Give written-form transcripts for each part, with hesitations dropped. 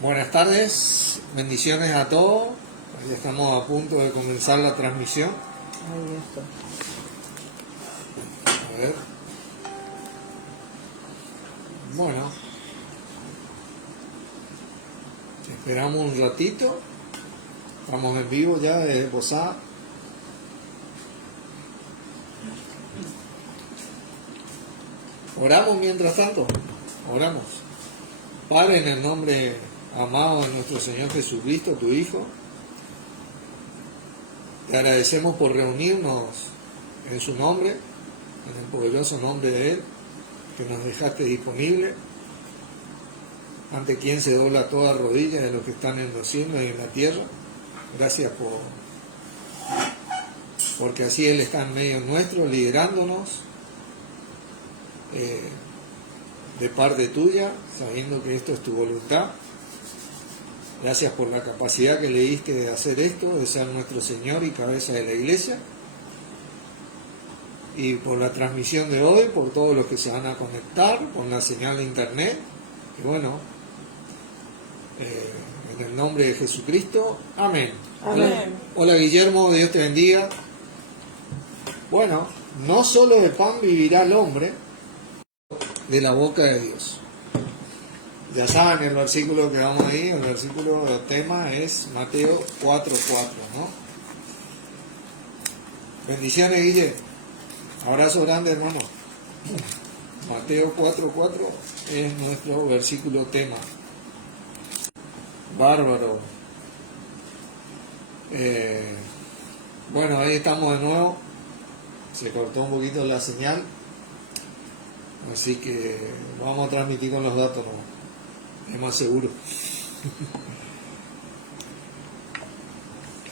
Buenas tardes, bendiciones a todos. Ya estamos a punto de comenzar la transmisión. Ahí está. A ver. Bueno, esperamos un ratito. Estamos en vivo ya desde Posada. Oramos mientras tanto. Oramos. Padre, en el nombre amado de nuestro Señor Jesucristo, tu Hijo, te agradecemos por reunirnos en su nombre, en el poderoso nombre de Él, que nos dejaste disponible, ante quien se dobla toda rodilla de los que están en los cielos y en la tierra. Gracias porque así Él está en medio nuestro, liderándonos de parte tuya, sabiendo que esto es tu voluntad. Gracias por la capacidad que le diste de hacer esto, de ser nuestro Señor y cabeza de la iglesia. Y por la transmisión de hoy, por todos los que se van a conectar, por la señal de internet. Y bueno, en el nombre de Jesucristo, amén. Amén. Hola Guillermo, Dios te bendiga. Bueno, no solo de pan vivirá el hombre, de la boca de Dios. Ya saben el versículo que vamos ahí, el versículo del tema es Mateo 4:4, ¿no? Bendiciones, Guille. Abrazo grande, hermano. Mateo 4:4 es nuestro versículo tema. Bárbaro. Bueno, ahí estamos de nuevo. Se cortó un poquito la señal. Así que vamos a transmitir con los datos, ¿no? Es más seguro.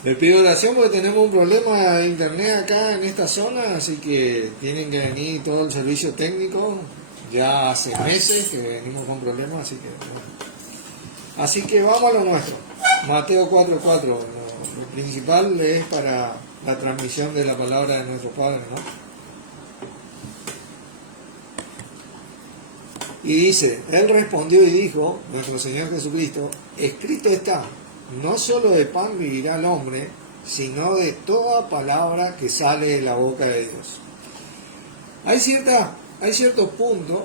Les pido oración porque tenemos un problema de internet acá en esta zona, así que tienen que venir todo el servicio técnico. Ya hace meses que venimos con problemas, así que bueno. Así que vamos a lo nuestro. Mateo 4:4. Lo principal es para la transmisión de la palabra de nuestro Padre, ¿no? Y dice, Él respondió y dijo, nuestro Señor Jesucristo, escrito está, no solo de pan vivirá el hombre, sino de toda palabra que sale de la boca de Dios. Hay ciertos puntos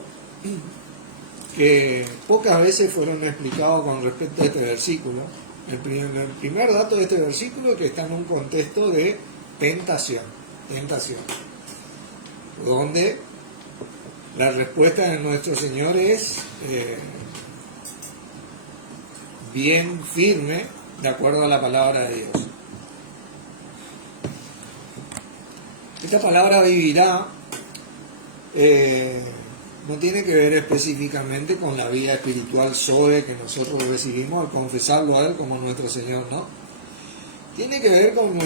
que pocas veces fueron explicados con respecto a este versículo. El primer dato de este versículo es que está en un contexto de tentación, donde la respuesta de nuestro Señor es bien firme, de acuerdo a la palabra de Dios. Esta palabra vivirá no tiene que ver específicamente con la vida espiritual Zoe que nosotros recibimos al confesarlo a Él como nuestro Señor, ¿no? Tiene que ver con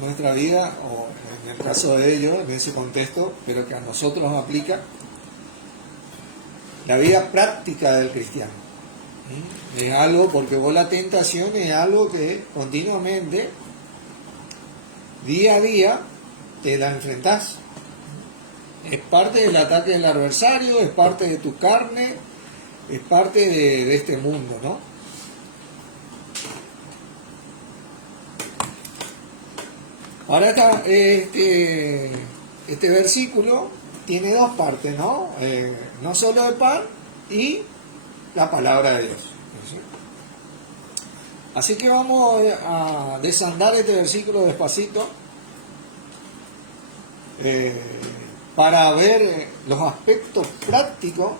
nuestra vida, o en el caso de ellos, en ese contexto, pero que a nosotros nos aplica, la vida práctica del cristiano. Es algo, porque vos la tentación es algo que continuamente, día a día, te la enfrentás. Es parte del ataque del adversario, es parte de tu carne, es parte de este mundo, ¿no? Ahora este versículo tiene dos partes, ¿no? No solo de pan y la palabra de Dios. ¿Sí? Así que vamos a desandar este versículo despacito para ver los aspectos prácticos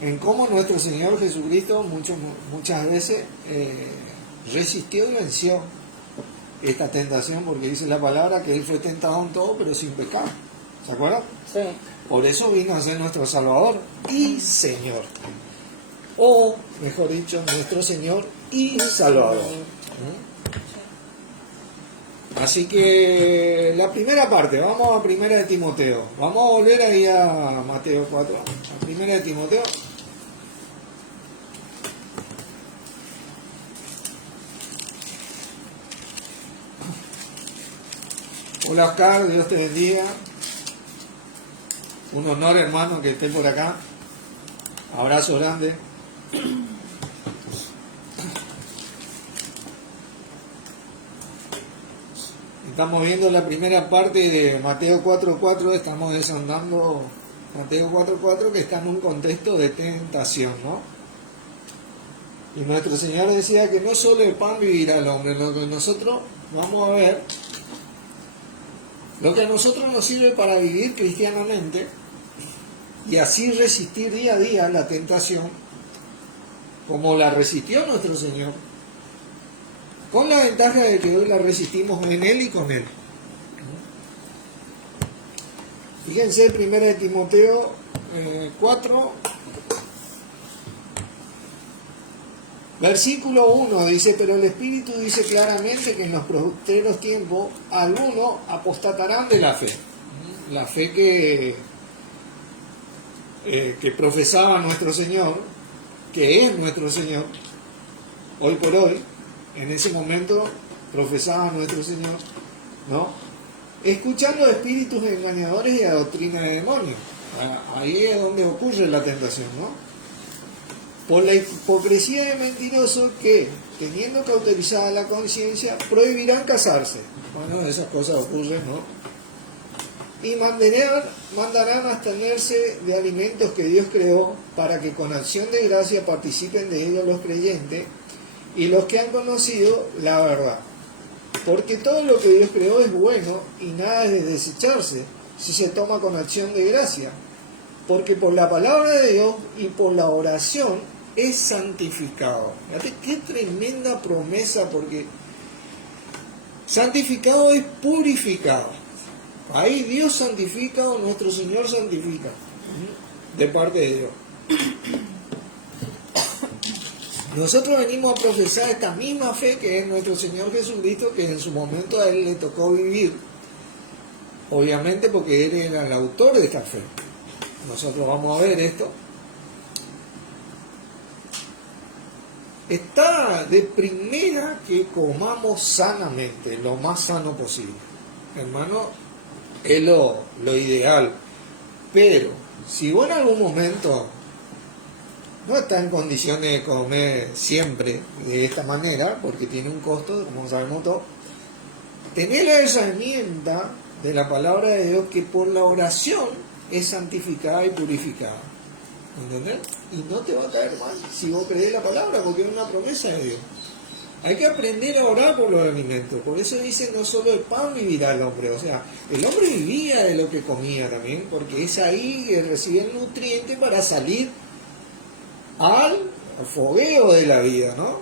en cómo nuestro Señor Jesucristo muchas veces resistió y venció esta tentación, porque dice la palabra que Él fue tentado en todo, pero sin pecado. ¿Se acuerdan? Sí. Por eso vino a ser nuestro Salvador y Señor. O, mejor dicho, nuestro Señor y Salvador. Así que la primera parte, vamos a Primera de Timoteo. Vamos a volver ahí a Mateo 4. A Primera de Timoteo. Hola Oscar, Dios te bendiga. Un honor, hermano, que estés por acá. Abrazo grande. Estamos viendo la primera parte de Mateo 4.4, estamos desandando Mateo 4.4 que está en un contexto de tentación, ¿no? Y nuestro Señor decía que no solo de pan vivirá el hombre, lo que nosotros vamos a ver, lo que a nosotros nos sirve para vivir cristianamente y así resistir día a día la tentación, como la resistió nuestro Señor, con la ventaja de que hoy la resistimos en Él y con Él. Fíjense, 1 Timoteo 4, versículo 1 dice: pero el Espíritu dice claramente que en los postreros tiempos algunos apostatarán de la fe. La fe que profesaba nuestro Señor, que es nuestro Señor, hoy por hoy, en ese momento profesaba nuestro Señor, ¿no? Escuchando espíritus engañadores y a doctrina de demonios. Ahí es donde ocurre la tentación, ¿no? Por la hipocresía de mentirosos que, teniendo cauterizada la conciencia, prohibirán casarse. Bueno, esas cosas ocurren, ¿no? Y mandarán abstenerse de alimentos que Dios creó, para que con acción de gracia participen de ellos los creyentes y los que han conocido la verdad. Porque todo lo que Dios creó es bueno y nada es de desecharse si se toma con acción de gracia. Porque por la palabra de Dios y por la oración es santificado. Fíjate qué tremenda promesa, porque santificado es purificado. Ahí Dios santifica o nuestro Señor santifica, de parte de Dios. Nosotros venimos a profesar esta misma fe que es nuestro Señor Jesucristo, que en su momento a Él le tocó vivir, obviamente porque Él era el autor de esta fe. Nosotros vamos a ver esto. Está de primera que comamos sanamente, lo más sano posible. Hermano, es lo ideal. Pero si vos en algún momento no está en condiciones de comer siempre de esta manera, porque tiene un costo, como sabemos todos, tener la herramienta de la palabra de Dios, que por la oración es santificada y purificada. ¿Entendés? Y no te va a caer mal si vos crees la palabra, porque es una promesa de Dios. Hay que aprender a orar por los alimentos. Por eso dice: no solo de pan vivirá el hombre. O sea, el hombre vivía de lo que comía también, porque es ahí que recibe el nutriente para salir al fogueo de la vida, ¿no?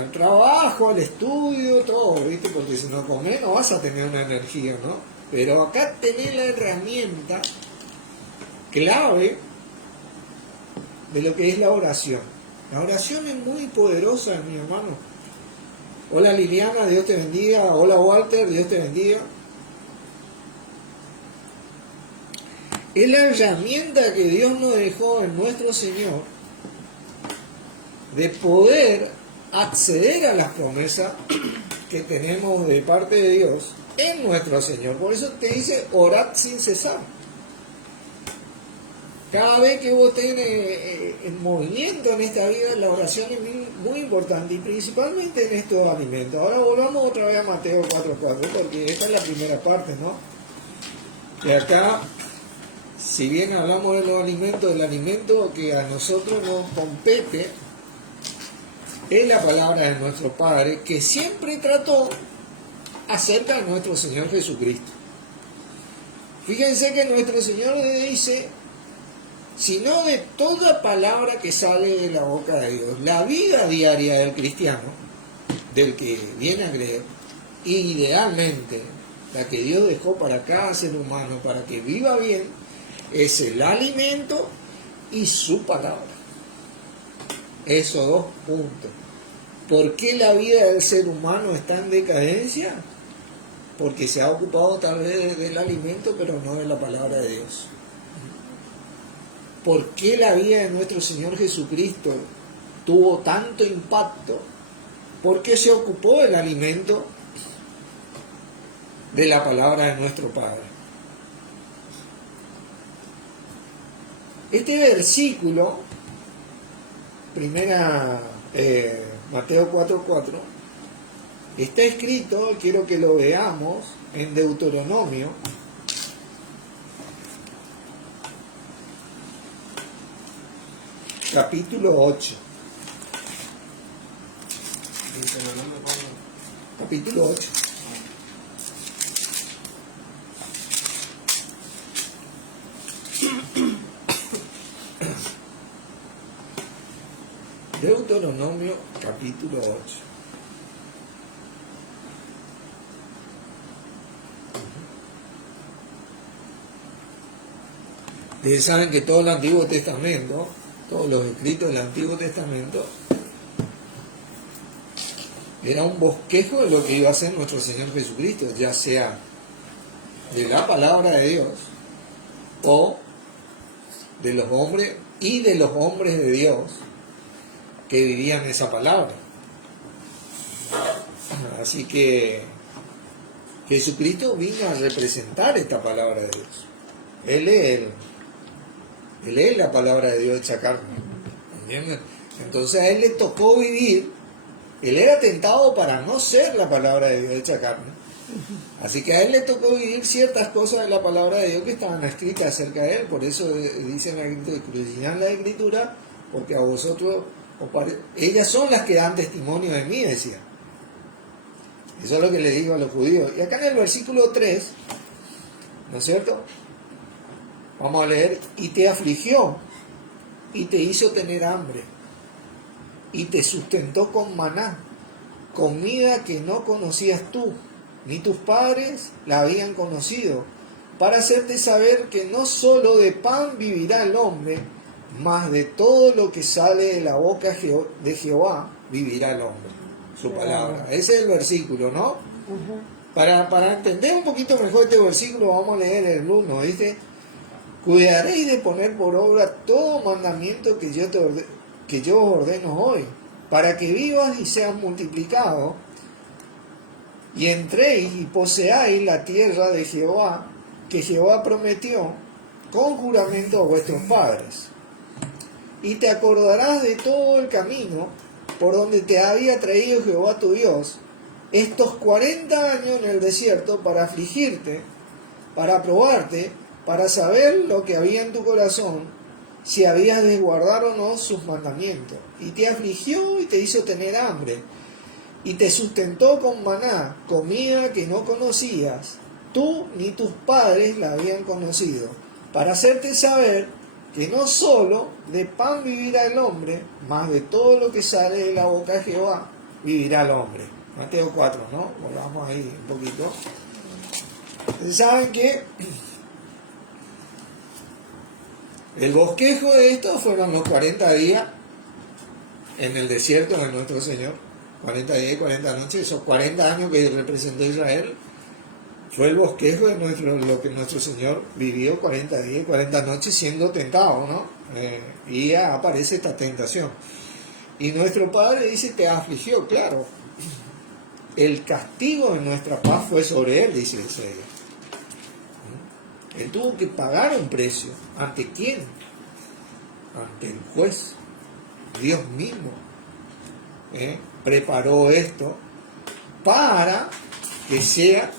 Al trabajo, al estudio, todo, ¿viste? Porque si no comes no vas a tener una energía, ¿no? Pero acá tenés la herramienta clave de lo que es la oración. La oración es muy poderosa, mi hermano. Hola Liliana, Dios te bendiga. Hola Walter, Dios te bendiga. Es la herramienta que Dios nos dejó en nuestro Señor de poder acceder a las promesas que tenemos de parte de Dios en nuestro Señor. Por eso te dice: orad sin cesar. Cada vez que vos tenés en movimiento en esta vida, la oración es muy importante, y principalmente en estos alimentos. Ahora volvamos otra vez a Mateo 4.4, porque esta es la primera parte, ¿no? Y acá, si bien hablamos de los alimentos, el alimento que a nosotros nos compete es la palabra de nuestro Padre, que siempre trató acerca de nuestro Señor Jesucristo. Fíjense que nuestro Señor le dice: sino de toda palabra que sale de la boca de Dios. La vida diaria del cristiano, del que viene a creer, idealmente la que Dios dejó para cada ser humano para que viva bien, es el alimento y su palabra. Esos dos puntos. ¿Por qué la vida del ser humano está en decadencia? Porque se ha ocupado tal vez del alimento, pero no de la palabra de Dios. ¿Por qué la vida de nuestro Señor Jesucristo tuvo tanto impacto? Porque se ocupó del alimento de la palabra de nuestro Padre. Este versículo, Mateo 4.4, Está escrito, quiero que lo veamos, en Deuteronomio, capítulo 8. Capítulo 8. Deuteronomio, capítulo 8. Ustedes saben que todo el Antiguo Testamento, todos los escritos del Antiguo Testamento, era un bosquejo de lo que iba a ser nuestro Señor Jesucristo, ya sea de la palabra de Dios o de los hombres y de los hombres de Dios que vivían esa palabra. Así que Jesucristo vino a representar esta palabra de Dios. Él es la palabra de Dios hecha carne. ¿Entienden? Entonces a él le tocó vivir. Él era tentado para no ser la palabra de Dios hecha carne. Así que a él le tocó vivir ciertas cosas de la palabra de Dios que estaban escritas acerca de él. Por eso dicen la Escritura, escudriñad la Escritura, porque a vosotros, ellas son las que dan testimonio de mí, decía. Eso es lo que le digo a los judíos. Y acá en el versículo 3, ¿no es cierto? Vamos a leer, y te afligió, y te hizo tener hambre, y te sustentó con maná, comida que no conocías tú, ni tus padres la habían conocido, para hacerte saber que no solo de pan vivirá el hombre, mas de todo lo que sale de la boca de Jehová vivirá el hombre. Su palabra. Ese es el versículo, ¿no? Uh-huh. Para entender un poquito mejor este versículo, vamos a leer el 1. Dice: cuidaréis de poner por obra todo mandamiento que yo os ordeno hoy, para que vivas y seas multiplicados, y entréis y poseáis la tierra de Jehová, que Jehová prometió con juramento a vuestros padres. Y te acordarás de todo el camino por donde te había traído Jehová tu Dios, estos 40 años en el desierto, para afligirte, para probarte, para saber lo que había en tu corazón, si habías de guardar o no sus mandamientos. Y te afligió y te hizo tener hambre, y te sustentó con maná, comida que no conocías, tú ni tus padres la habían conocido, para hacerte saber que no solo de pan vivirá el hombre, mas de todo lo que sale de la boca de Jehová vivirá el hombre. Mateo 4, ¿no? Volvamos ahí un poquito. Ustedes saben que el bosquejo de esto fueron los 40 días en el desierto de nuestro Señor. 40 días y 40 noches, esos 40 años que representó Israel, fue el bosquejo de lo que nuestro Señor vivió 40 días y 40 noches siendo tentado, ¿no? Y aparece esta tentación. Y nuestro Padre dice: te afligió, claro. El castigo de nuestra paz fue sobre él, dice Isaías. Él tuvo que pagar un precio. ¿Ante quién? Ante el juez. Dios mismo preparó esto para que sea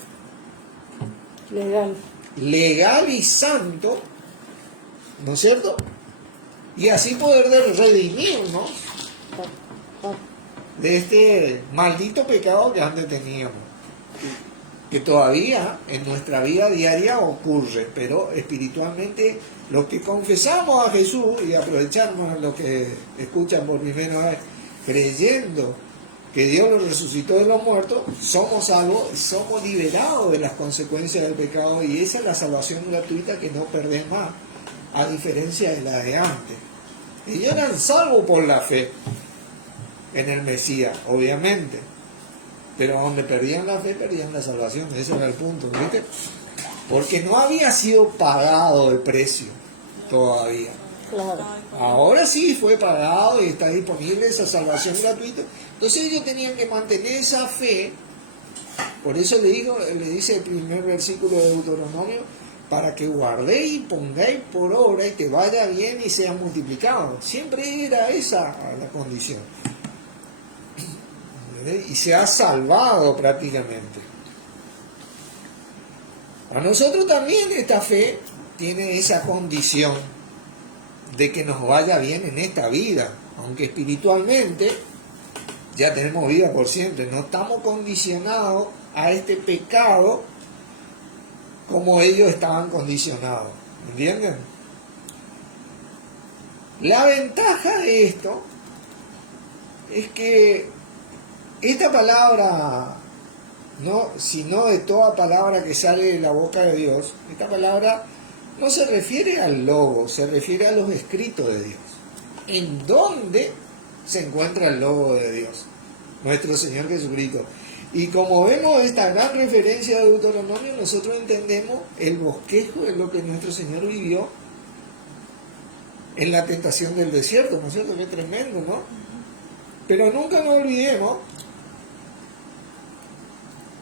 legal y santo, ¿no es cierto? Y así poder redimirnos de este maldito pecado que antes teníamos, que todavía en nuestra vida diaria ocurre, pero espiritualmente los que confesamos a Jesús y aprovechamos a los que escuchan por primera vez, creyendo que Dios lo resucitó de los muertos, somos salvos, somos liberados de las consecuencias del pecado, y esa es la salvación gratuita que no perdés más, a diferencia de la de antes. Ellos eran salvos por la fe en el Mesías, obviamente, pero donde perdían la fe, perdían la salvación. Ese era el punto, ¿viste? Porque no había sido pagado el precio todavía. Claro. Ahora sí fue pagado y está disponible esa salvación gratuita. Entonces ellos tenían que mantener esa fe. Por eso le dice el primer versículo de Deuteronomio: para que guardéis y pongáis por obra y te vaya bien y sean multiplicados. Siempre era esa la condición. Y se ha salvado prácticamente. A nosotros también esta fe tiene esa condición de que nos vaya bien en esta vida, aunque espiritualmente ya tenemos vida por siempre, no estamos condicionados a este pecado como ellos estaban condicionados, ¿entienden? La ventaja de esto es que esta palabra, no, sino de toda palabra que sale de la boca de Dios, esta palabra no se refiere al logo, se refiere a los escritos de Dios. ¿En dónde se encuentra el logo de Dios? Nuestro Señor Jesucristo. Y como vemos esta gran referencia de Deuteronomio, nosotros entendemos el bosquejo de lo que nuestro Señor vivió en la tentación del desierto, ¿no es cierto? Qué tremendo, ¿no? Pero nunca nos olvidemos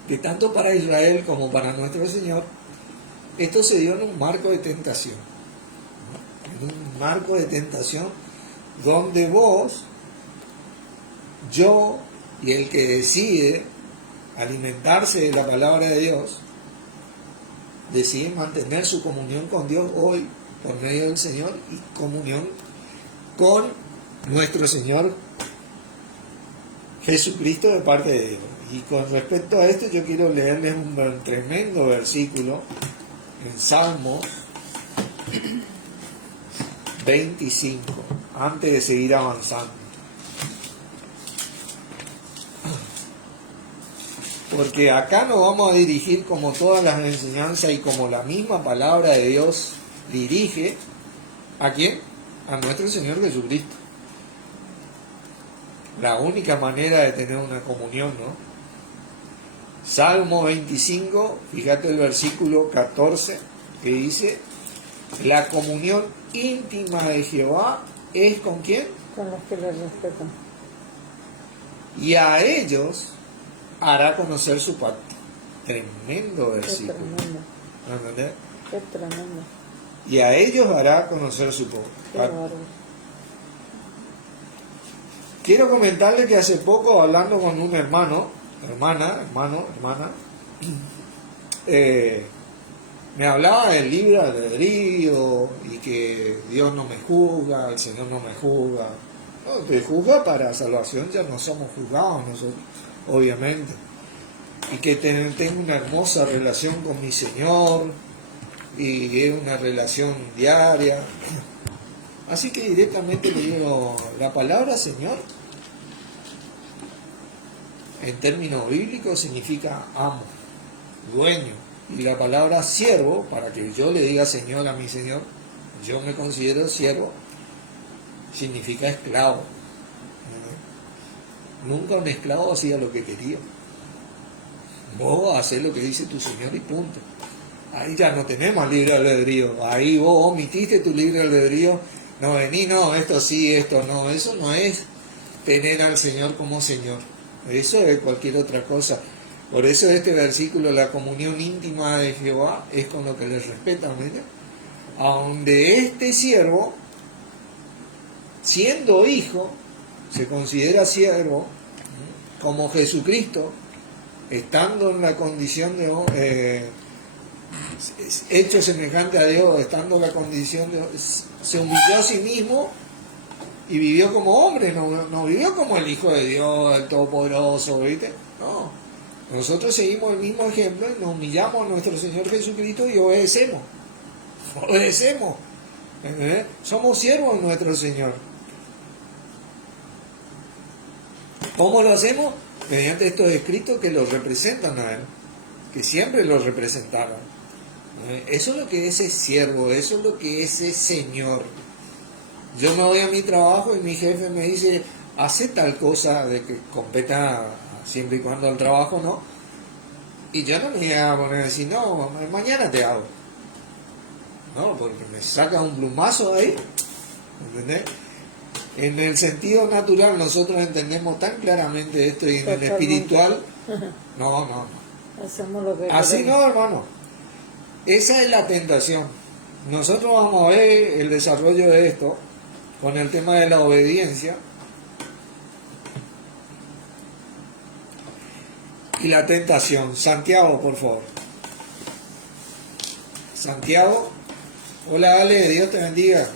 que tanto para Israel como para nuestro Señor, esto se dio en un marco de tentación. En un marco de tentación donde vos, yo y el que decide alimentarse de la palabra de Dios, decide mantener su comunión con Dios hoy por medio del Señor y comunión con nuestro Señor Jesucristo de parte de Dios. Y con respecto a esto yo quiero leerles un tremendo versículo en Salmos 25, antes de seguir avanzando. Porque acá nos vamos a dirigir como todas las enseñanzas y como la misma palabra de Dios dirige, ¿a quién? A nuestro Señor Jesucristo. La única manera de tener una comunión, ¿no? Salmo 25, fíjate el versículo 14, que dice, la comunión íntima de Jehová es ¿con quién? Con los que le respetan. Y a ellos hará conocer su pacto. Tremendo versículo. Qué tremendo. ¿Entendés? Qué tremendo. Y a ellos hará conocer su pacto. Qué bárbaro. Quiero comentarle que hace poco, hablando con un hermana, me hablaba del libre albedrío y que Dios no me juzga, el Señor no me juzga. No, te juzga para salvación, ya no somos juzgados nosotros, obviamente. Y que tengo una hermosa relación con mi Señor y es una relación diaria. Así que directamente le digo, la palabra Señor, en términos bíblicos, significa amo, dueño. Y la palabra siervo, para que yo le diga Señor a mi Señor, yo me considero siervo, significa esclavo. Nunca un esclavo hacía lo que quería. Vos hacés lo que dice tu Señor y punto. Ahí ya no tenemos libre albedrío. Ahí vos omitiste tu libre albedrío. No vení, no, esto sí, esto no. Eso no es tener al Señor como Señor. Eso es cualquier otra cosa. Por eso este versículo, la comunión íntima de Jehová, es con lo que les respetan, ¿verdad? Donde este siervo, siendo hijo, se considera siervo, como Jesucristo, estando en la condición de hecho semejante a Dios, estando en la condición de se humilló a sí mismo y vivió como hombre, no vivió como el Hijo de Dios, el Todopoderoso, ¿viste? No, nosotros seguimos el mismo ejemplo y nos humillamos a nuestro Señor Jesucristo y obedecemos, ¿entendés? Somos siervos de nuestro Señor. ¿Cómo lo hacemos? Mediante estos escritos que los representan a Él, que siempre los representaron. Eso es lo que es ese siervo, eso es lo que es ese Señor. Yo me voy a mi trabajo y mi jefe me dice, hace tal cosa de que competa siempre y cuando el trabajo, ¿no? Y yo no me voy a poner a decir, no, mañana te hago. No, porque me saca un plumazo ahí, ¿entendés? En el sentido natural nosotros entendemos tan claramente esto y en el espiritual, no. Hacemos lo que Así queremos. no, hermano. Esa es la tentación. Nosotros vamos a ver el desarrollo de esto con el tema de la obediencia. y la tentación. Santiago, por favor. Santiago. Hola Ale, Dios te bendiga.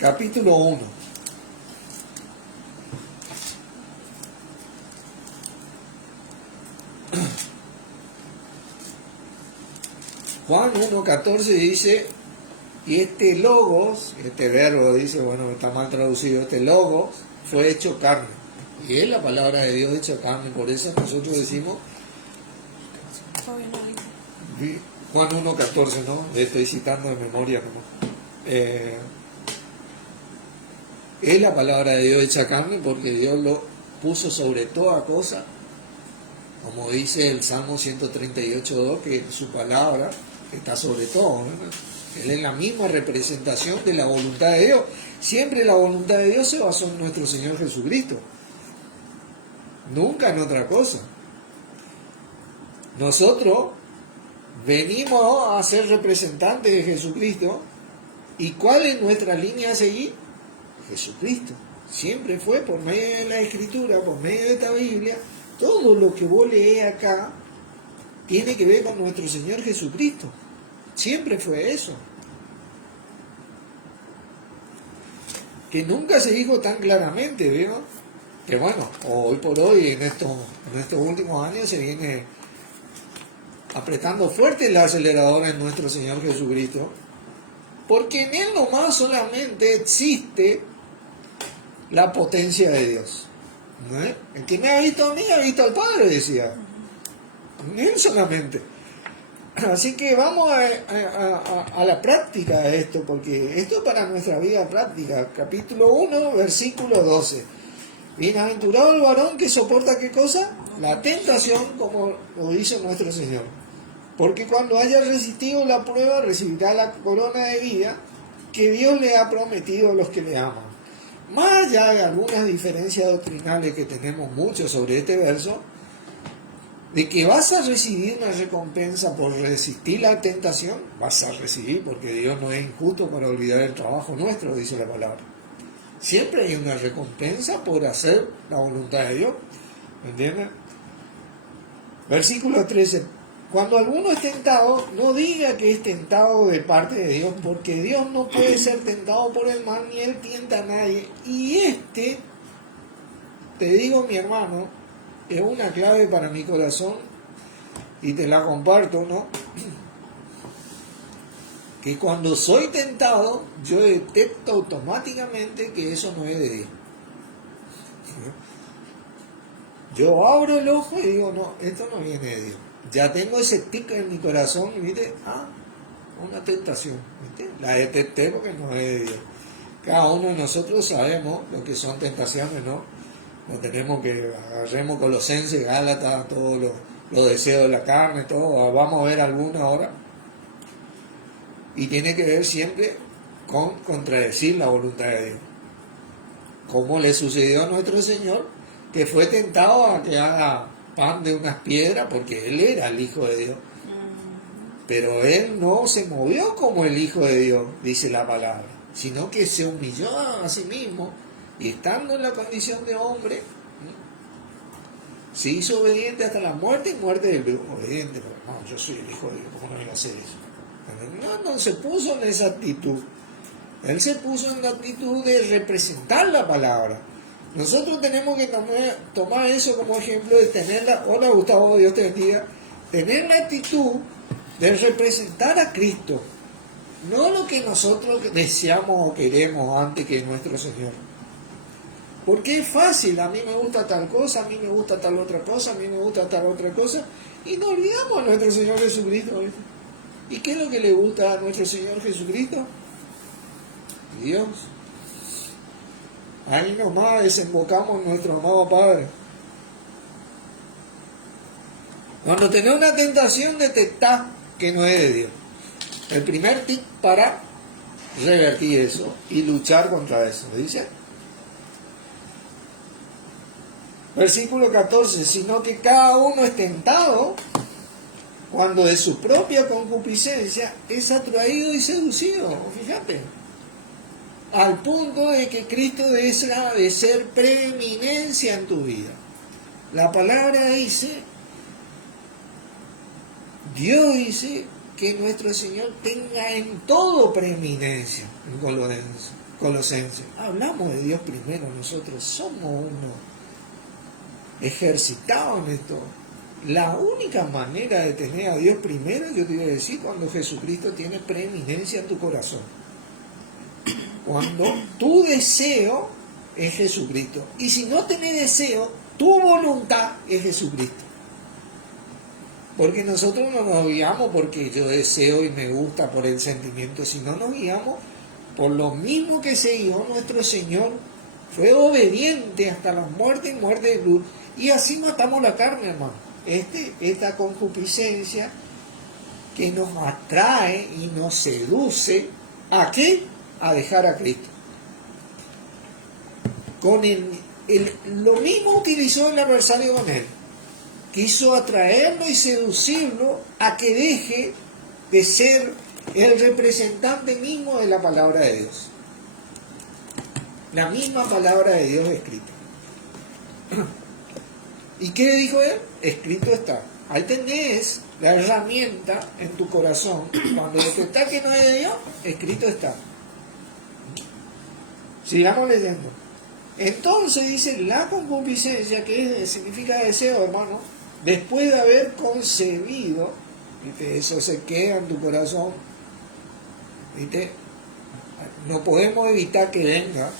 Capítulo 1. Juan 1.14 dice, y este logos, este verbo dice, bueno, está mal traducido, este logos fue hecho carne. Y es la palabra de Dios hecha carne, por eso nosotros decimos, Juan 1.14, ¿no? Le estoy citando de memoria, ¿no? Es la palabra de Dios hecha carne porque Dios lo puso sobre toda cosa, como dice el Salmo 138.2, que su palabra está sobre todo, ¿no? Él es la misma representación de la voluntad de Dios. Siempre la voluntad de Dios se basó en nuestro Señor Jesucristo, nunca en otra cosa. Nosotros venimos a ser representantes de Jesucristo. ¿Y cuál es nuestra línea a seguir? Jesucristo. Siempre fue por medio de la Escritura, por medio de esta Biblia. Todo lo que vos lees acá tiene que ver con nuestro Señor Jesucristo. Siempre fue eso. Que nunca se dijo tan claramente, ¿veo? Que bueno, hoy por hoy, en estos últimos años, se viene apretando fuerte el acelerador en nuestro Señor Jesucristo. Porque en Él nomás solamente existe la potencia de Dios. ¿No? El que me ha visto a mí, ha visto al Padre, decía. En Él solamente. Así que vamos a la práctica de esto, porque esto es para nuestra vida práctica. Capítulo 1, versículo 12. Bienaventurado el varón que soporta, ¿qué cosa? La tentación, como lo dice nuestro Señor. Porque cuando haya resistido la prueba, recibirá la corona de vida que Dios le ha prometido a los que le aman. Más allá de algunas diferencias doctrinales que tenemos mucho sobre este verso, de que vas a recibir una recompensa por resistir la tentación, vas a recibir, porque Dios no es injusto para olvidar el trabajo nuestro, dice la palabra. Siempre hay una recompensa por hacer la voluntad de Dios. ¿Me entiendes? Versículo 13. Cuando alguno es tentado, no diga que es tentado de parte de Dios, porque Dios no puede ser tentado por el mal, ni Él tienta a nadie. Y te digo, mi hermano, es una clave para mi corazón, y te la comparto, ¿no? Que cuando soy tentado, yo detecto automáticamente que eso no es de Dios. Yo abro el ojo y digo, no, esto no viene de Dios. Ya tengo ese tic en mi corazón y ¿viste? Una tentación, ¿viste? La detecté porque no es de Dios. Cada uno de nosotros sabemos lo que son tentaciones, ¿no? No tenemos que agarremos Colosenses, Gálatas, todos los deseos de la carne, todo. Vamos a ver alguna ahora. Y tiene que ver siempre con contradecir la voluntad de Dios. Como le sucedió a nuestro Señor, que fue tentado a que haga pan de unas piedras, porque Él era el Hijo de Dios. Pero Él no se movió como el Hijo de Dios, dice la palabra, sino que se humilló a sí mismo, y estando en la condición de hombre, se hizo obediente hasta la muerte, y muerte del obediente. Pero no, yo soy el Hijo de Dios, ¿cómo no voy a hacer eso? No se puso en esa actitud. Él se puso en la actitud de representar la palabra. Nosotros tenemos que tomar eso como ejemplo de tenerla. Hola Gustavo, Dios te bendiga. Tener la actitud de representar a Cristo, no lo que nosotros deseamos o queremos antes que nuestro Señor. Porque es fácil, a mí me gusta tal cosa, a mí me gusta tal otra cosa, a mí me gusta tal otra cosa, y nos olvidamos a nuestro Señor Jesucristo. ¿Viste? ¿Y qué es lo que le gusta a nuestro Señor Jesucristo? Dios. Ahí nomás desembocamos en nuestro amado Padre. Cuando tenés una tentación, detectá que no es de Dios. El primer tip para revertir eso y luchar contra eso, dice. Versículo 14, sino que cada uno es tentado cuando de su propia concupiscencia es atraído y seducido. Fíjate. al punto de que Cristo deja de ser preeminencia en tu vida. La palabra dice, Dios dice que nuestro Señor tenga en todo preeminencia, en Colosenses. Hablamos de Dios primero, nosotros somos uno ejercitados en esto. La única manera de tener a Dios primero, yo te voy a decir, cuando Jesucristo tiene preeminencia en tu corazón. Cuando tu deseo es Jesucristo. Y si no tenés deseo, tu voluntad es Jesucristo. Porque nosotros no nos guiamos porque yo deseo y me gusta por el sentimiento, sino nos guiamos por lo mismo que se guió nuestro Señor. Fue obediente hasta la muerte y muerte de cruz. Y así matamos la carne, hermano. Esta concupiscencia que nos atrae y nos seduce, ¿a qué? A dejar a Cristo. Con lo mismo utilizó el adversario con él. Quiso atraerlo y seducirlo a que deje de ser el representante mismo de la palabra de Dios. La misma palabra de Dios escrita. ¿Y qué dijo él? Escrito está. Ahí tenés la herramienta en tu corazón. Cuando detectás que no es de Dios, escrito está. Sigamos leyendo. Entonces dice la concupiscencia, que significa deseo, hermano, después de haber concebido, ¿viste? Eso se queda en tu corazón, ¿viste? No podemos evitar que venga,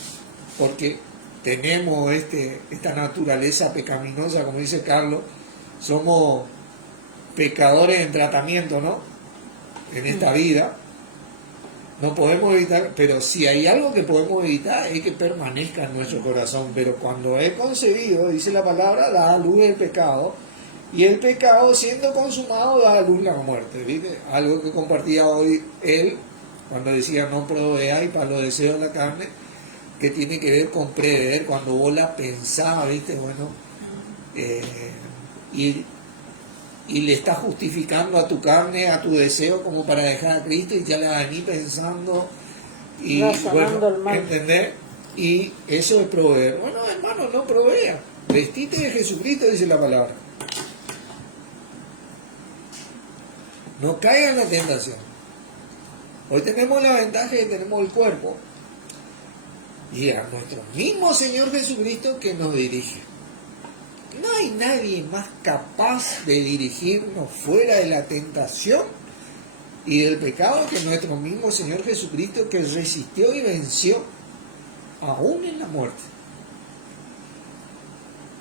porque tenemos esta naturaleza pecaminosa, como dice Carlos, somos pecadores en tratamiento, ¿no? En esta vida. No podemos evitar, pero si hay algo que podemos evitar es que permanezca en nuestro corazón. Pero cuando es concebido, dice la palabra, da a luz el pecado, y el pecado siendo consumado da a luz la muerte. ¿Viste? Algo que compartía hoy él, cuando decía no proveáis para los deseos de la carne, que tiene que ver con prever, cuando vos la pensás, ¿viste? Bueno, y le estás justificando a tu carne, a tu deseo, como para dejar a Cristo, y ya la venís pensando y bueno, el mal. ¿entendés? Y eso es proveer. Bueno, hermano, no provea. Vestite de Jesucristo, dice la palabra. No caiga en la tentación. Hoy tenemos la ventaja de que tenemos el cuerpo y a nuestro mismo Señor Jesucristo que nos dirige. No hay nadie más capaz de dirigirnos fuera de la tentación y del pecado que nuestro mismo Señor Jesucristo, que resistió y venció aún en la muerte.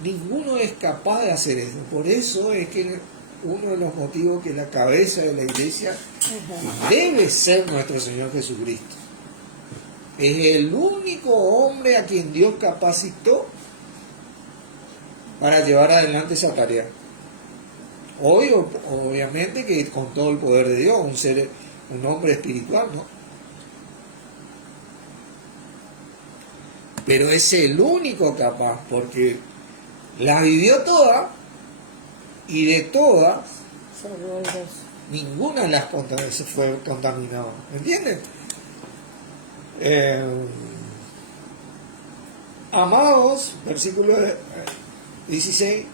Ninguno es capaz de hacer eso. Por eso es que uno de los motivos que la cabeza de la iglesia debe ser nuestro Señor Jesucristo. Es el único hombre a quien Dios capacitó para llevar adelante esa tarea. Hoy, obviamente, que con todo el poder de Dios, un hombre espiritual, ¿no? Pero es el único capaz, porque la vivió toda, y de todas, ninguna de las se fue contaminada. ¿Me entienden? Amados, versículo 16,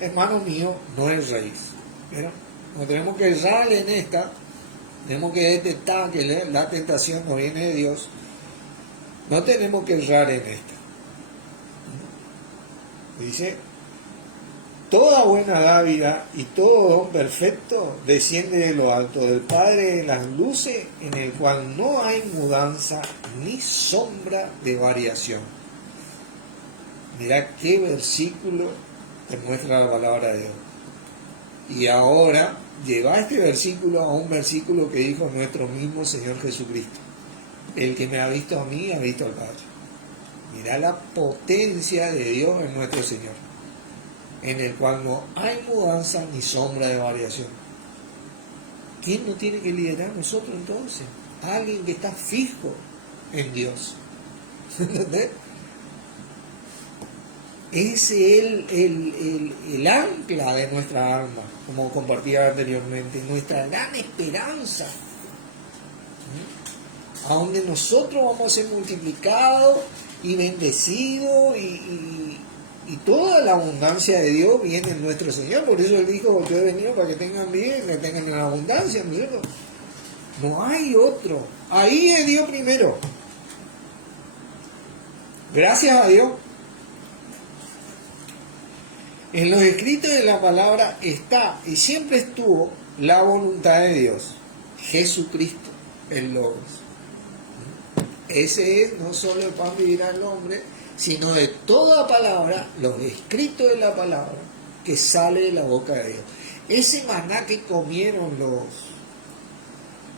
hermano mío, no es raíz. ¿Verdad? No tenemos que errar en esta, tenemos que detectar que la tentación no viene de Dios. No tenemos que errar en esta. Dice, toda buena dávila y todo don perfecto desciende de lo alto, del Padre de las luces, en el cual no hay mudanza ni sombra de variación. Mirá qué versículo te muestra la palabra de Dios. Y ahora lleva este versículo a un versículo que dijo nuestro mismo Señor Jesucristo. El que me ha visto a mí, ha visto al Padre. Mirá la potencia de Dios en nuestro Señor, en el cual no hay mudanza ni sombra de variación. ¿Quién nos tiene que liderar? Nosotros entonces. Alguien que está fijo en Dios. ¿Entendés? Es el ancla de nuestra alma, como compartía anteriormente, nuestra gran esperanza. a donde nosotros vamos a ser multiplicados y bendecidos y toda la abundancia de Dios viene en nuestro Señor. Por eso Él dijo, yo he venido para que tengan vida y que tengan en abundancia, ¿no es cierto? No hay otro. Ahí es Dios primero. Gracias a Dios. En los escritos de la palabra está y siempre estuvo la voluntad de Dios. Jesucristo, el Logos. Ese es no solo el pan vivirá el hombre, sino de toda palabra, los escritos de la palabra, que sale de la boca de Dios. Ese maná que comieron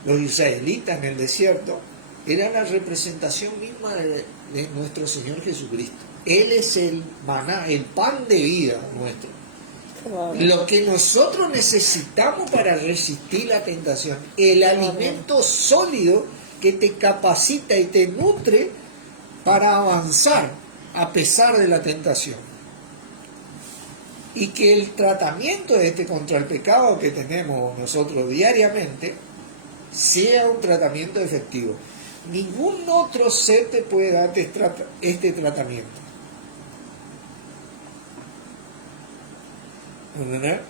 los israelitas en el desierto, era la representación misma de nuestro Señor Jesucristo. Él es el maná, el pan de vida nuestro. Lo que nosotros necesitamos para resistir la tentación, el alimento sólido que te capacita y te nutre para avanzar a pesar de la tentación. Y que el tratamiento contra el pecado que tenemos nosotros diariamente sea un tratamiento efectivo. Ningún otro ser te puede dar este tratamiento. ¿Entendés?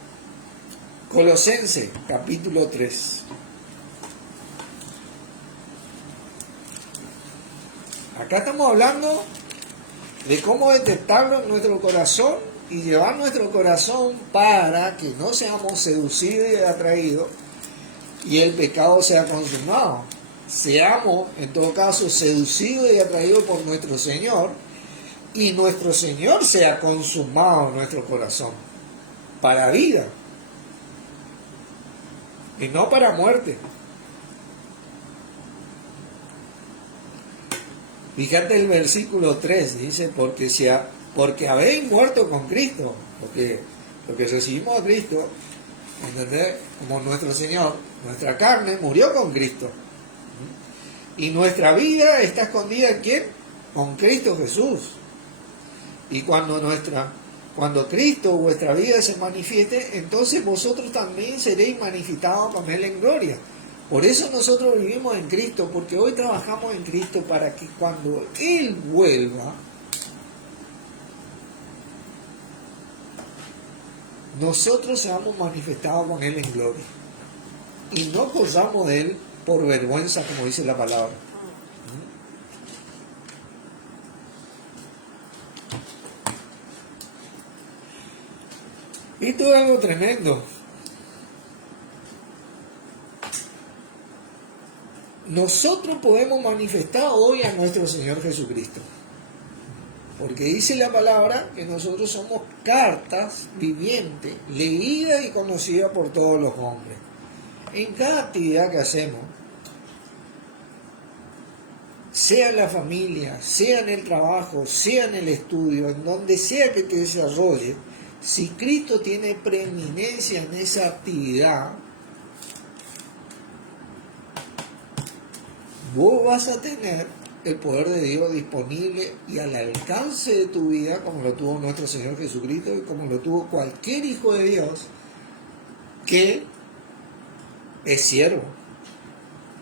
Colosenses, capítulo 3. Acá estamos hablando de cómo detectarlo en nuestro corazón y llevar nuestro corazón para que no seamos seducidos y atraídos y el pecado sea consumado. Seamos, en todo caso, seducidos y atraídos por nuestro Señor y nuestro Señor sea consumado en nuestro corazón para vida y no para muerte. Fíjate el versículo 3, dice, porque habéis muerto con Cristo, porque lo que recibimos a Cristo, ¿entendés? Como nuestro Señor, nuestra carne murió con Cristo. Y nuestra vida está escondida ¿en quién? Con Cristo Jesús. Y cuando Cristo, vuestra vida se manifieste, entonces vosotros también seréis manifestados con Él en gloria. Por eso nosotros vivimos en Cristo, porque hoy trabajamos en Cristo para que cuando Él vuelva, nosotros seamos manifestados con Él en gloria. Y no gozamos de Él por vergüenza, como dice la palabra. Esto es algo tremendo. Nosotros podemos manifestar hoy a nuestro Señor Jesucristo. Porque dice la palabra que nosotros somos cartas vivientes, leídas y conocidas por todos los hombres. En cada actividad que hacemos, sea en la familia, sea en el trabajo, sea en el estudio, en donde sea que te desarrolle, si Cristo tiene preeminencia en esa actividad, vos vas a tener el poder de Dios disponible y al alcance de tu vida, como lo tuvo nuestro Señor Jesucristo y como lo tuvo cualquier hijo de Dios que es siervo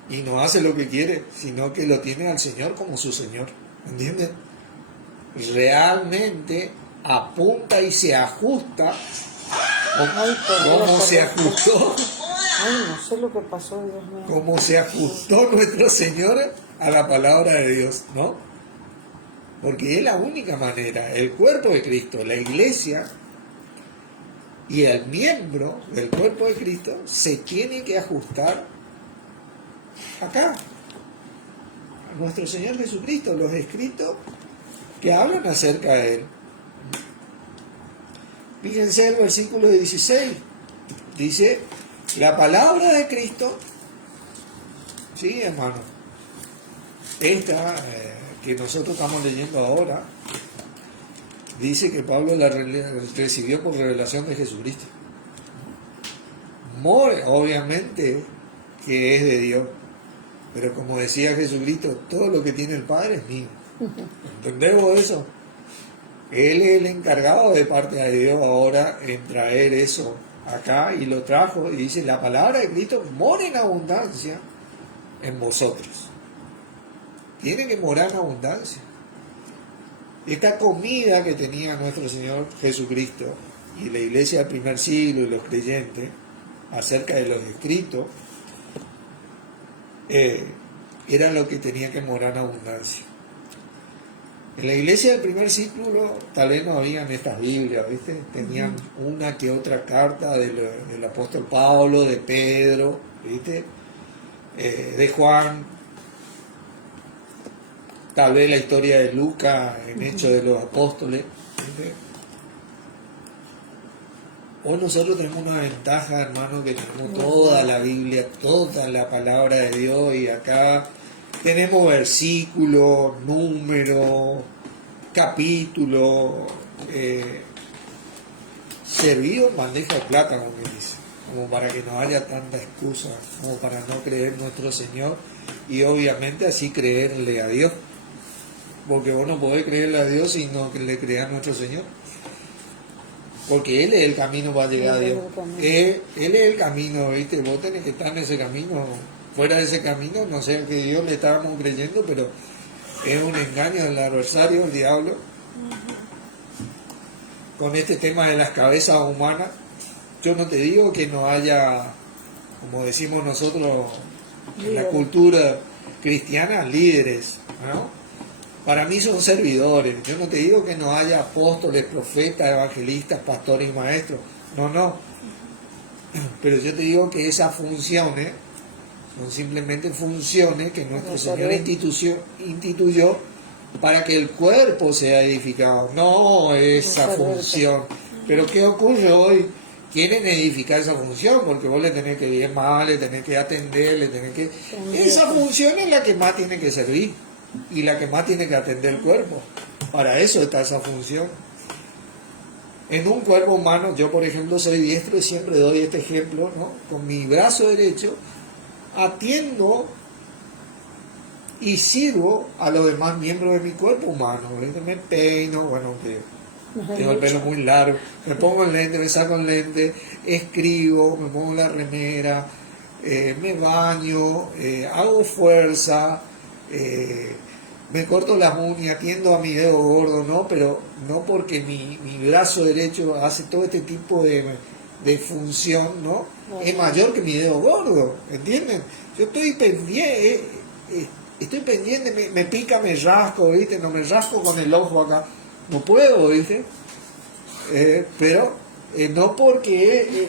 y no hace lo que quiere, sino que lo tiene al Señor como su Señor. ¿Entienden? Realmente apunta y se ajusta como se ajustó. Ay, no sé lo que pasó, Dios mío. Como se ajustó nuestro Señor a la palabra de Dios, ¿no? Porque es la única manera. El cuerpo de Cristo, la iglesia y el miembro del cuerpo de Cristo se tiene que ajustar acá a nuestro Señor Jesucristo, los escritos que hablan acerca de Él. Fíjense el versículo 16. Dice, la palabra de Cristo, sí, hermano, esta que nosotros estamos leyendo ahora, dice que Pablo la recibió por revelación de Jesucristo. Obviamente que es de Dios, pero como decía Jesucristo, todo lo que tiene el Padre es mío. ¿Entendemos eso? Él es el encargado de parte de Dios ahora en traer eso acá y lo trajo y dice, la palabra de Cristo mora en abundancia en vosotros. tiene que morar en abundancia. Esta comida que tenía nuestro Señor Jesucristo y la iglesia del primer siglo y los creyentes acerca de los escritos, era lo que tenía que morar en abundancia. En la iglesia del primer siglo tal vez no habían estas Biblias, ¿viste? Tenían una que otra carta del apóstol Pablo, de Pedro, ¿viste? De Juan, tal vez la historia de Lucas en Hechos de los Apóstoles, ¿viste? Hoy nosotros tenemos una ventaja, hermano, que tenemos toda la Biblia, toda la palabra de Dios, y acá tenemos versículos, números, capítulos, servido en bandeja de plata, como que dice, como para que no haya tanta excusa, como para no creer en nuestro Señor, y obviamente así creerle a Dios, porque vos no podés creerle a Dios si no le creas a nuestro Señor. Porque Él es el camino para llegar a Dios. Él es el camino, ¿viste? Vos tenés que estar en ese camino. Fuera de ese camino, no sé que Dios le estábamos creyendo, pero es un engaño del adversario, del diablo. Con este tema de las cabezas humanas, yo no te digo que no haya, como decimos nosotros en la cultura cristiana, líderes, ¿no? Para mí son servidores. Yo no te digo que no haya apóstoles, profetas, evangelistas, pastores y maestros. No. Pero yo te digo que esas funciones son simplemente funciones que nuestro Señor instituyó para que el cuerpo sea edificado. No esa función. Pero ¿qué ocurre hoy? Quieren edificar esa función porque vos le tenés que ir mal, le tenés que atender, le tenés que... Esa función es la que más tiene que servir. Y la que más tiene que atender el cuerpo. Para eso está esa función. En un cuerpo humano, yo por ejemplo soy diestro y siempre doy este ejemplo, ¿no? Con mi brazo derecho atiendo y sirvo a los demás miembros de mi cuerpo humano. Me peino, bueno, que tengo el pelo muy largo, me pongo el lente, me saco el lente, escribo, me pongo la remera, me baño, hago fuerza, me corto las uñas, atiendo a mi dedo gordo, ¿no? Pero no porque mi brazo derecho hace todo este tipo de función, ¿no? Es mayor que mi dedo gordo, ¿entienden? Yo estoy pendiente, me pica, me rasco, ¿viste? No me rasco con el ojo acá, no puedo, ¿viste? Pero no porque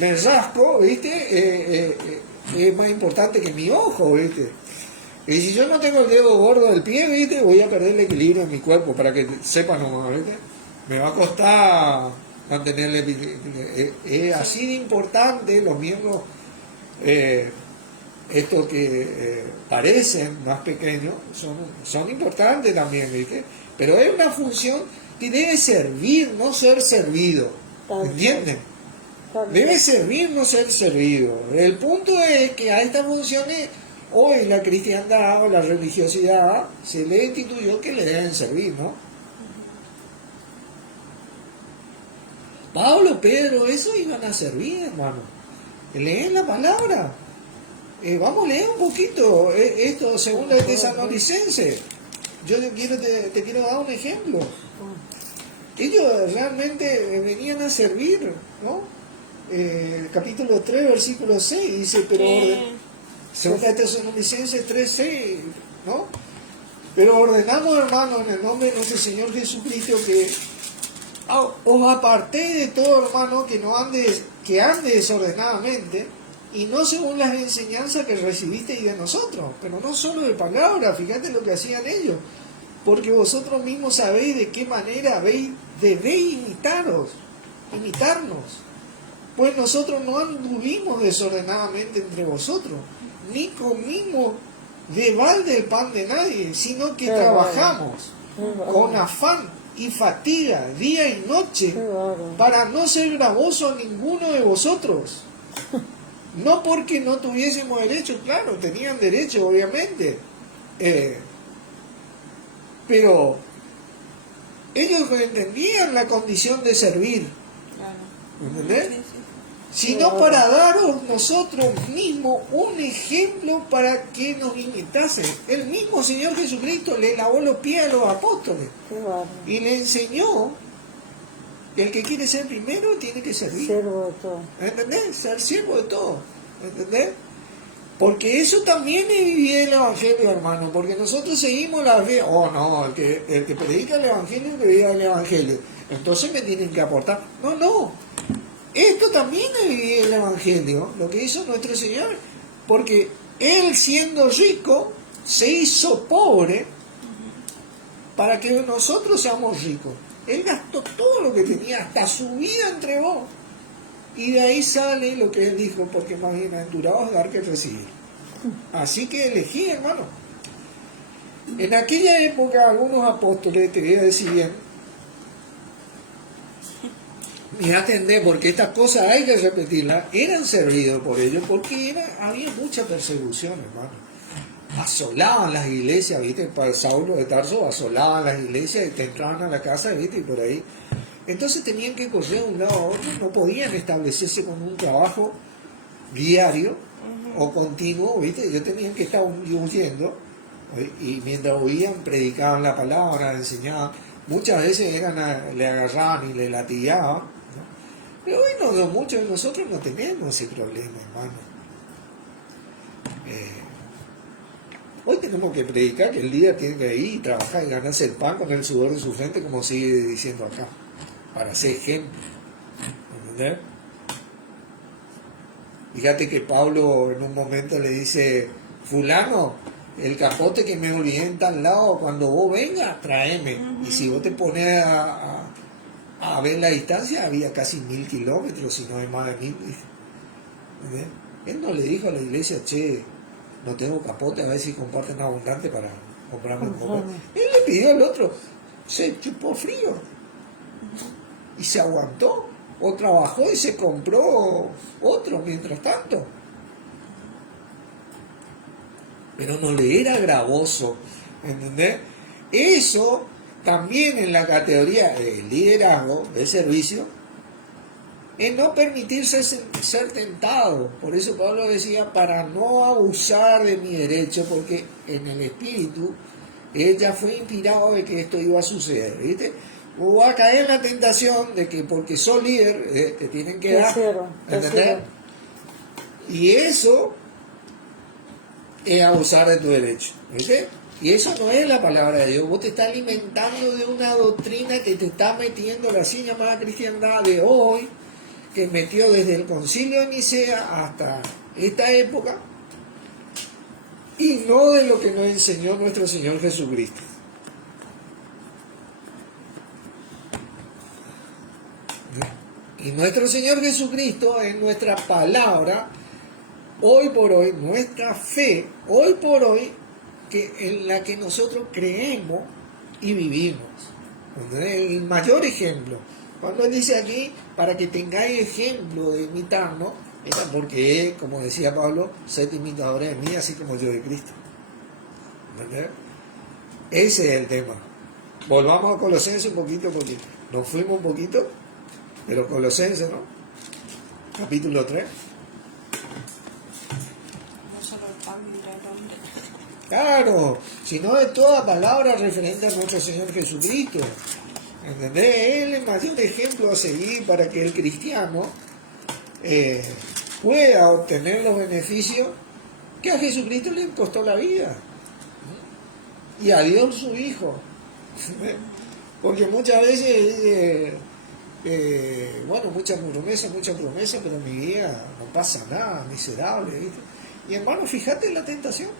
me rasco, ¿viste? Es más importante que mi ojo, ¿viste? Y si yo no tengo el dedo gordo del pie, ¿viste? Voy a perder el equilibrio en mi cuerpo, para que sepan nomás, ¿viste? Me va a costar mantenerle... Es así de importante los miembros, estos que parecen más pequeños, son importantes también, ¿viste? Pero es una función que debe servir, no ser servido, ¿entienden? Debe servir, no ser servido. El punto es que a estas funciones... Hoy la cristiandad o la religiosidad se le instituyó que le deben servir, ¿no? Pablo, Pedro, eso iban a servir, hermano. Leen la palabra. Vamos a leer un poquito esto, segunda de Tesalonicenses. Yo te quiero dar un ejemplo. Ellos realmente venían a servir, ¿no? Capítulo 3, versículo 6, dice, pero... Segunda de Tesalonicenses 3:6, ¿no? Pero ordenamos, hermanos, en el nombre de nuestro Señor Jesucristo, que os apartéis de todo, hermano, que ande desordenadamente, y no según las enseñanzas que recibisteis de nosotros, pero no solo de palabra, fíjate lo que hacían ellos, porque vosotros mismos sabéis de qué manera debéis imitarnos, pues nosotros no anduvimos desordenadamente entre vosotros, ni comimos de balde el pan de nadie, sino que trabajamos con afán y fatiga día y noche para no ser gravoso a ninguno de vosotros. No porque no tuviésemos derecho, claro, tenían derecho obviamente, pero ellos entendían la condición de servir, ¿entendés? sino para daros nosotros mismos un ejemplo para que nos imitasen. El mismo Señor Jesucristo le lavó los pies a los apóstoles Qué bárbaro. y le enseñó que el que quiere ser primero tiene que servir. Siervo de todo. ¿Entendés? Ser siervo de todo. ¿Entendés? Porque eso también es vivir el Evangelio, hermano. Porque nosotros seguimos la fe. Oh, no, el que predica el Evangelio, que viva el Evangelio. Entonces me tienen que aportar. No, no. Esto también es vivir el Evangelio, lo que hizo nuestro Señor. Porque Él, siendo rico, se hizo pobre para que nosotros seamos ricos. Él gastó todo lo que tenía, hasta su vida entregó. Y de ahí sale lo que Él dijo, porque más bienaventurados dar que recibir. Así que elegí, hermano. En aquella época, algunos apóstoles, te voy a decir bien, y atendé, porque estas cosas hay que repetirlas, eran servidos por ellos, porque había mucha persecución, hermano. Asolaban las iglesias, ¿viste? Para Saulo de Tarso asolaban las iglesias y te entraban a la casa, ¿viste? Y por ahí. Entonces tenían que correr de un lado a otro, no podían establecerse con un trabajo diario o continuo, ¿viste? Ellos tenían que estar huyendo, y mientras huían predicaban la palabra, enseñaban. Muchas veces le agarraban y le latigaban, ¿no? Pero bueno, muchos de nosotros no tenemos ese problema, hermano. Hoy tenemos que predicar que el líder tiene que ir y trabajar y ganarse el pan con el sudor de su frente, como sigue diciendo acá, para ser ejemplo. ¿Entendés? Fíjate que Pablo en un momento le dice, fulano, el capote que me orienta al lado, cuando vos vengas, tráeme. Y si vos te pones a ver la distancia, había casi 1000 kilómetros, si no es más de 1000. ¿Entendés? Él no le dijo a la iglesia, che, no tengo capote, a ver si comparten abundante para comprarme un poco. Él le pidió al otro, se chupó frío y se aguantó, o trabajó y se compró otro mientras tanto. Pero no le era gravoso, ¿entendés? Eso también en la categoría de liderazgo, de servicio, es no permitirse ser tentado. Por eso Pablo decía, para no abusar de mi derecho, porque en el espíritu él ya fue inspirado de que esto iba a suceder, ¿viste? O va a caer en la tentación de que porque sos líder te tienen que dar, ¿entendés? Y eso es abusar de tu derecho, ¿viste? Y eso no es la palabra de Dios. Vos te estás alimentando de una doctrina que te está metiendo la así llamada cristiandad de hoy, que metió desde el concilio de Nicea hasta esta época, y no de lo que nos enseñó nuestro Señor Jesucristo. Y nuestro Señor Jesucristo es nuestra palabra, hoy por hoy, nuestra fe, hoy por hoy, que en la que nosotros creemos y vivimos. El mayor ejemplo. Cuando él dice aquí, para que tengáis ejemplo de imitarnos, era porque, como decía Pablo, sed imitadores de mí, así como yo de Cristo. ¿Entendés? Ese es el tema. Volvamos a Colosenses un poquito, porque nos fuimos un poquito, pero Colosenses, ¿no? Capítulo 3. No solo el pan y el hombre. Claro, sino de toda palabra referente a nuestro Señor Jesucristo. ¿Entendés? Él es mayor ejemplo a seguir para que el cristiano pueda obtener los beneficios que a Jesucristo le costó la vida. Y a Dios su Hijo. Porque muchas veces, bueno, mucha promesa, pero en mi vida no pasa nada, miserable, ¿viste? Y hermano, fíjate en la tentación.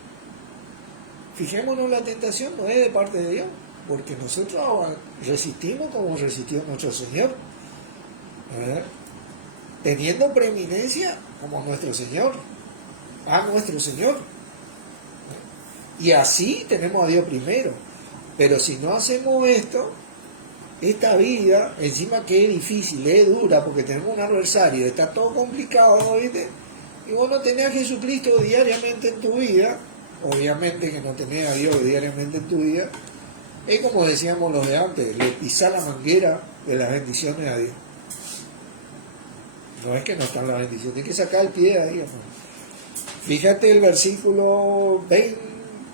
Fijémonos, la tentación no es de parte de Dios, porque nosotros resistimos como resistió nuestro Señor, teniendo preeminencia como nuestro Señor, a nuestro Señor. Y así tenemos a Dios primero. Pero si no hacemos esto, esta vida, encima que es difícil, es dura, porque tenemos un adversario, está todo complicado, ¿no? ¿Viste? Y vos no tenés a Jesucristo diariamente en tu vida, obviamente que no tenés a Dios diariamente en tu vida, es como decíamos los de antes, le pisás la manguera de las bendiciones a Dios. No es que no está en la bendición, tiene que sacar el pie de ahí, hermano. Fíjate el versículo 20,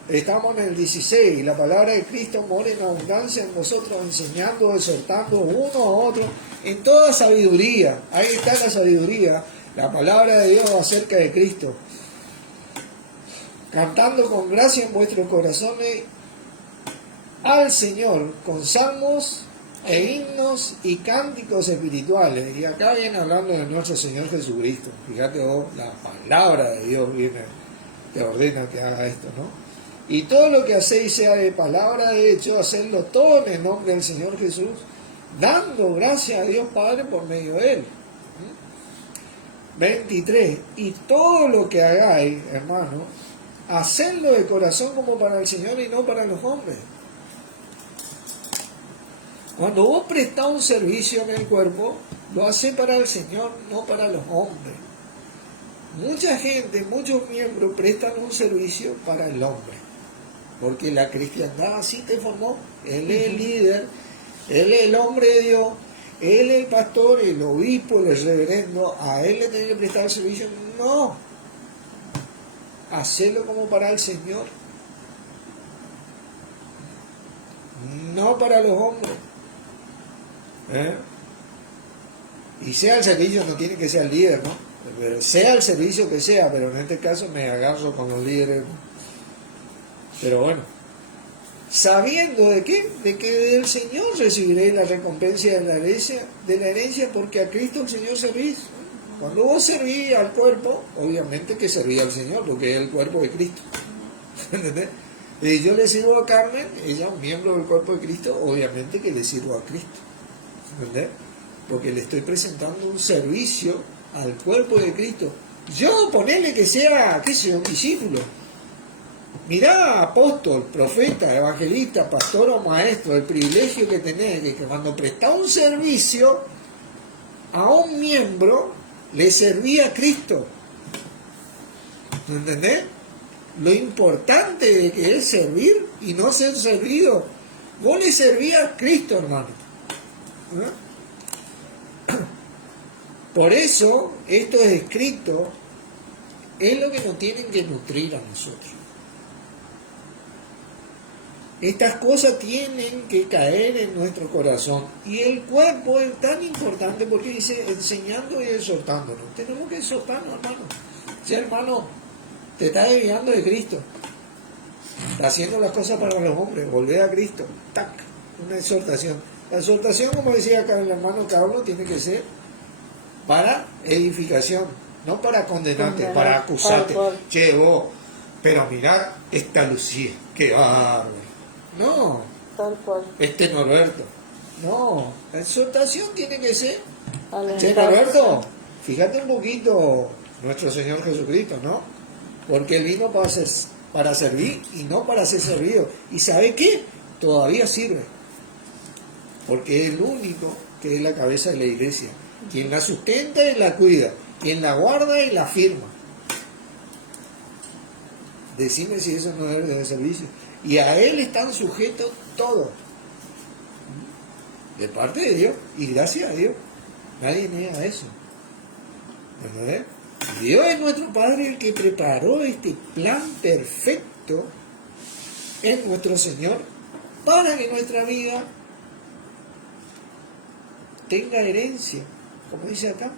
estamos en el 16, la palabra de Cristo mora en abundancia en vosotros, enseñando, exhortando uno a otro, en toda sabiduría. Ahí está la sabiduría, la palabra de Dios acerca de Cristo. Cantando con gracia en vuestros corazones al Señor, con salmos e himnos y cánticos espirituales. Y acá viene hablando de nuestro Señor Jesucristo. Fíjate vos, la palabra de Dios viene, te ordena que haga esto, ¿no? Y todo lo que hacéis, sea de palabra, de hecho, hacedlo todo en el nombre del Señor Jesús, dando gracias a Dios Padre por medio de Él. 23. Y todo lo que hagáis, hermano, hacedlo de corazón como para el Señor y no para los hombres. Cuando vos prestás un servicio en el cuerpo, lo haces para el Señor, no para los hombres. Mucha gente, muchos miembros prestan un servicio para el hombre, porque la cristiandad así te formó. Él es el líder, él es el hombre de Dios, él es el pastor, el obispo, el reverendo, a él le tiene que prestar el servicio. No, hacerlo como para el Señor, no para los hombres. Y sea el servicio, no tiene que ser el líder, ¿no? Pero sea el servicio que sea, pero en este caso me agarro con los líderes, ¿no? Pero bueno, sabiendo de qué, de que del Señor recibiréis la recompensa de la herencia, porque a Cristo el Señor servís. Cuando vos servís al cuerpo, obviamente que servís al Señor, porque es el cuerpo de Cristo. ¿Entendés? Y yo le sirvo a Carmen, ella es un miembro del cuerpo de Cristo, obviamente que le sirvo a Cristo. ¿Entendés? Porque le estoy presentando un servicio al cuerpo de Cristo. Yo ponerle que sea, qué sé yo, un discípulo. Mirá, apóstol, profeta, evangelista, pastor o maestro, el privilegio que tenés, que cuando prestás un servicio a un miembro, le serví a Cristo. ¿Entendés? Lo importante de que es servir y no ser servido. Vos le servías a Cristo, hermano. Por eso, esto es escrito, es lo que nos tienen que nutrir a nosotros. Estas cosas tienen que caer en nuestro corazón. Y el cuerpo es tan importante porque dice enseñando y exhortándonos. Tenemos que exhortarnos, hermano. Si hermano, te está desviando de Cristo, está haciendo las cosas para los hombres, volver a Cristo, tac, una exhortación. La exhortación, como decía acá el hermano Carlos, tiene que ser para edificación, no para condenarte, para acusarte. Che, vos, pero mirá esta Lucía, qué bárbaro. No, Tal cual. este Norberto. No, la exhortación tiene que ser. Che, Alentar. Norberto, fíjate un poquito nuestro Señor Jesucristo, ¿no? Porque Él vino para servir y no para ser servido. ¿Y sabe qué? Todavía sirve. Porque es el único que es la cabeza de la iglesia. Quien la sustenta y la cuida. Quien la guarda y la firma. Decime si eso no es de servicio. Y a Él están sujetos todos. De parte de Dios. Y gracias a Dios. Nadie niega eso. ¿Entendés? Dios es nuestro Padre el que preparó este plan perfecto en nuestro Señor para que nuestra vida tenga herencia, como dice acá.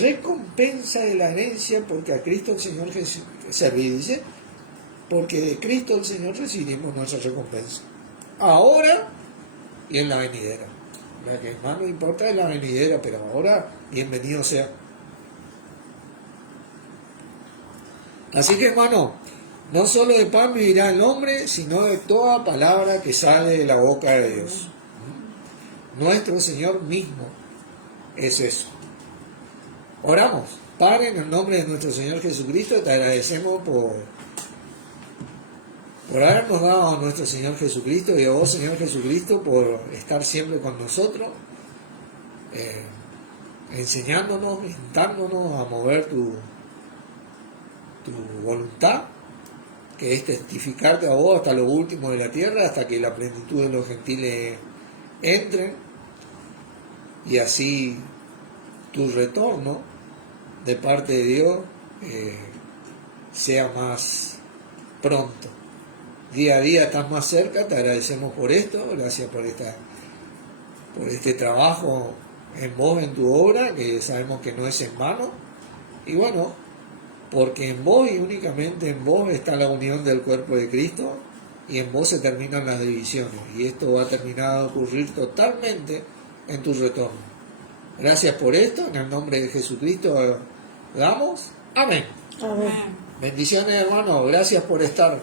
Recompensa de la herencia porque a Cristo el Señor serví, dice, porque de Cristo el Señor recibimos nuestra recompensa. Ahora y en la venidera. La que más nos importa es la venidera, pero ahora bienvenido sea. Así que hermano, no solo de pan vivirá el hombre, sino de toda palabra que sale de la boca de Dios. Nuestro Señor mismo es eso. Oramos. Padre, en el nombre de nuestro Señor Jesucristo, te agradecemos por habernos dado a nuestro Señor Jesucristo y a vos, Señor Jesucristo, por estar siempre con nosotros, enseñándonos, dándonos a mover tu voluntad, que es testificarte a vos hasta lo último de la tierra, hasta que la plenitud de los gentiles entren, y así tu retorno de parte de Dios sea más pronto. Día a día estás más cerca, te agradecemos por esto, gracias por este trabajo en vos, en tu obra, que sabemos que no es en vano. Y bueno, porque en vos y únicamente en vos está la unión del cuerpo de Cristo, y en vos se terminan las divisiones, y esto va a terminar a ocurrir totalmente en tu retorno. Gracias por esto, en el nombre de Jesucristo damos, amén. A ver. Amén. Bendiciones, hermanos, gracias por estar.